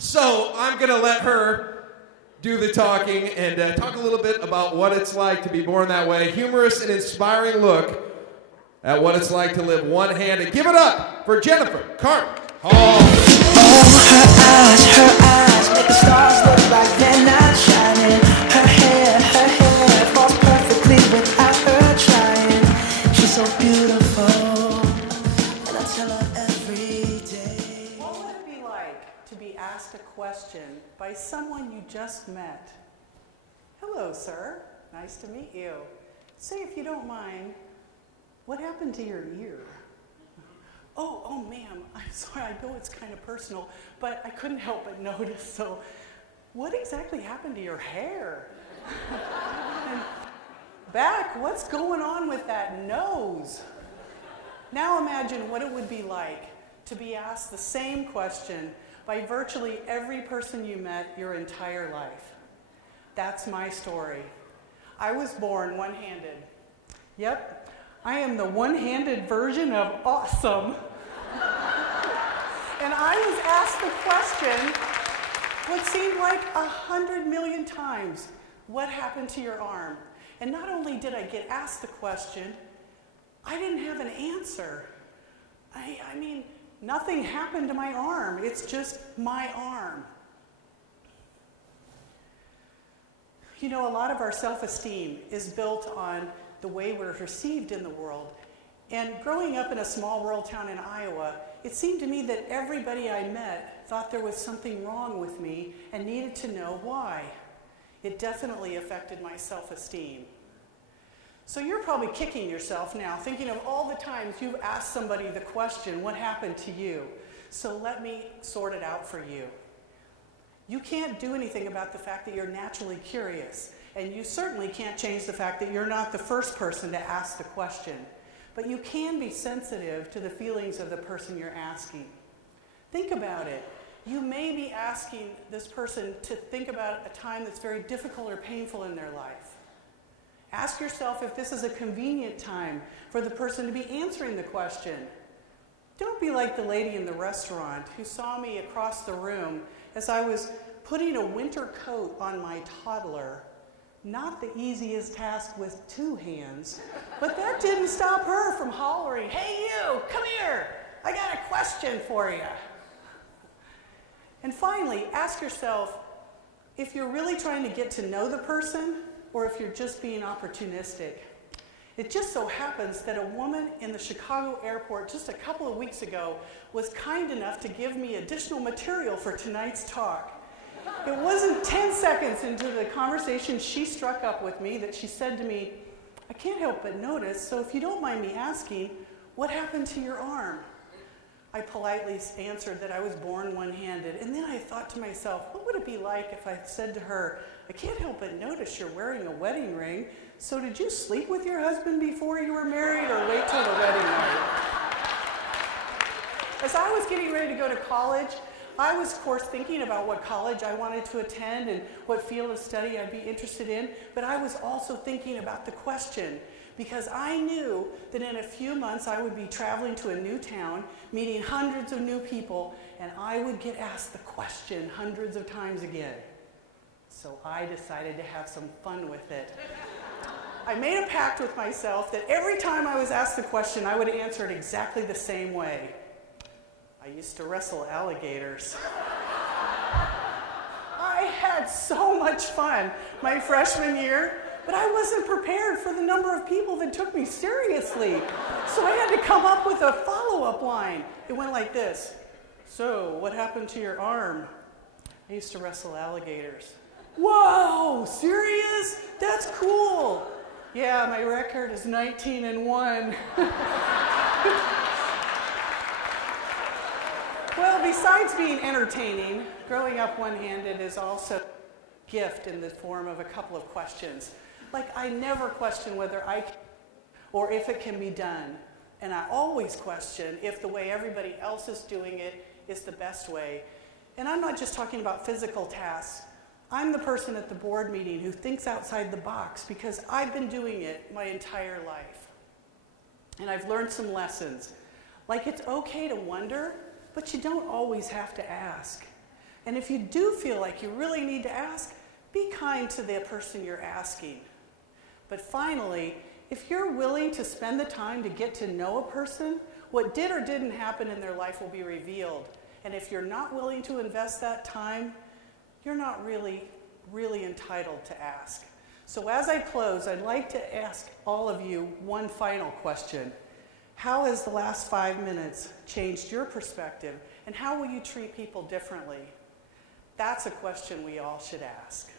So I'm going to let her do the talking and talk a little bit about what it's like to be born that way. Humorous and inspiring look at what it's like to live one-handed. Give it up for Jennifer Carmer. Her eyes make the stars look like they're not shining. Her hair falls perfectly without her trying. She's so beautiful, and I tell her every day. What would it be like to be asked a question by someone you just met? Hello, sir. Nice to meet you. Say, if you don't mind, what happened to your ear? Oh, ma'am, I'm sorry, I know it's kind of personal, but I couldn't help but notice, so what exactly happened to your hair? And back, what's going on with that nose? Now imagine what it would be like to be asked the same question by virtually every person you met your entire life. That's my story. I was born one-handed. Yep, I am the one-handed version of awesome. And I was asked the question, what seemed like 100 million times, what happened to your arm? And not only did I get asked the question, I didn't have an answer. I mean, nothing happened to my arm. It's just my arm. You know, a lot of our self-esteem is built on the way we're perceived in the world. And growing up in a small rural town in Iowa, it seemed to me that everybody I met thought there was something wrong with me and needed to know why. It definitely affected my self-esteem. So you're probably kicking yourself now, thinking of all the times you've asked somebody the question, what happened to you? So let me sort it out for you. You can't do anything about the fact that you're naturally curious, and you certainly can't change the fact that you're not the first person to ask the question. But you can be sensitive to the feelings of the person you're asking. Think about it. You may be asking this person to think about a time that's very difficult or painful in their life. Ask yourself if this is a convenient time for the person to be answering the question. Don't be like the lady in the restaurant who saw me across the room as I was putting a winter coat on my toddler. Not the easiest task with two hands, but that didn't stop her from hollering, "Hey you, come here, I got a question for you." And finally, ask yourself if you're really trying to get to know the person or if you're just being opportunistic. It just so happens that a woman in the Chicago airport just a couple of weeks ago was kind enough to give me additional material for tonight's talk. It wasn't 10 seconds into the conversation she struck up with me that she said to me, "I can't help but notice, so if you don't mind me asking, what happened to your arm?" I politely answered that I was born one-handed, and then I thought to myself, what would it be like if I said to her, "I can't help but notice you're wearing a wedding ring, so did you sleep with your husband before you were married or wait till the wedding night?" As I was getting ready to go to college, I was, of course, thinking about what college I wanted to attend and what field of study I'd be interested in, but I was also thinking about the question because I knew that in a few months I would be traveling to a new town, meeting hundreds of new people, and I would get asked the question hundreds of times again. So I decided to have some fun with it. I made a pact with myself that every time I was asked the question, I would answer it exactly the same way. I used to wrestle alligators. I had so much fun my freshman year, but I wasn't prepared for the number of people that took me seriously. So I had to come up with a follow-up line. It went like this. "So, what happened to your arm?" "I used to wrestle alligators." "Whoa, serious? That's cool." "Yeah, my record is 19-1. Well, besides being entertaining, growing up one-handed is also a gift in the form of a couple of questions. Like, I never question whether I can or if it can be done. And I always question if the way everybody else is doing it is the best way. And I'm not just talking about physical tasks. I'm the person at the board meeting who thinks outside the box because I've been doing it my entire life. And I've learned some lessons. Like, it's okay to wonder, but you don't always have to ask. And if you do feel like you really need to ask, be kind to the person you're asking. But finally, if you're willing to spend the time to get to know a person, what did or didn't happen in their life will be revealed. And if you're not willing to invest that time, you're not really entitled to ask. So as I close, I'd like to ask all of you one final question. How has the last 5 minutes changed your perspective, and how will you treat people differently? That's a question we all should ask.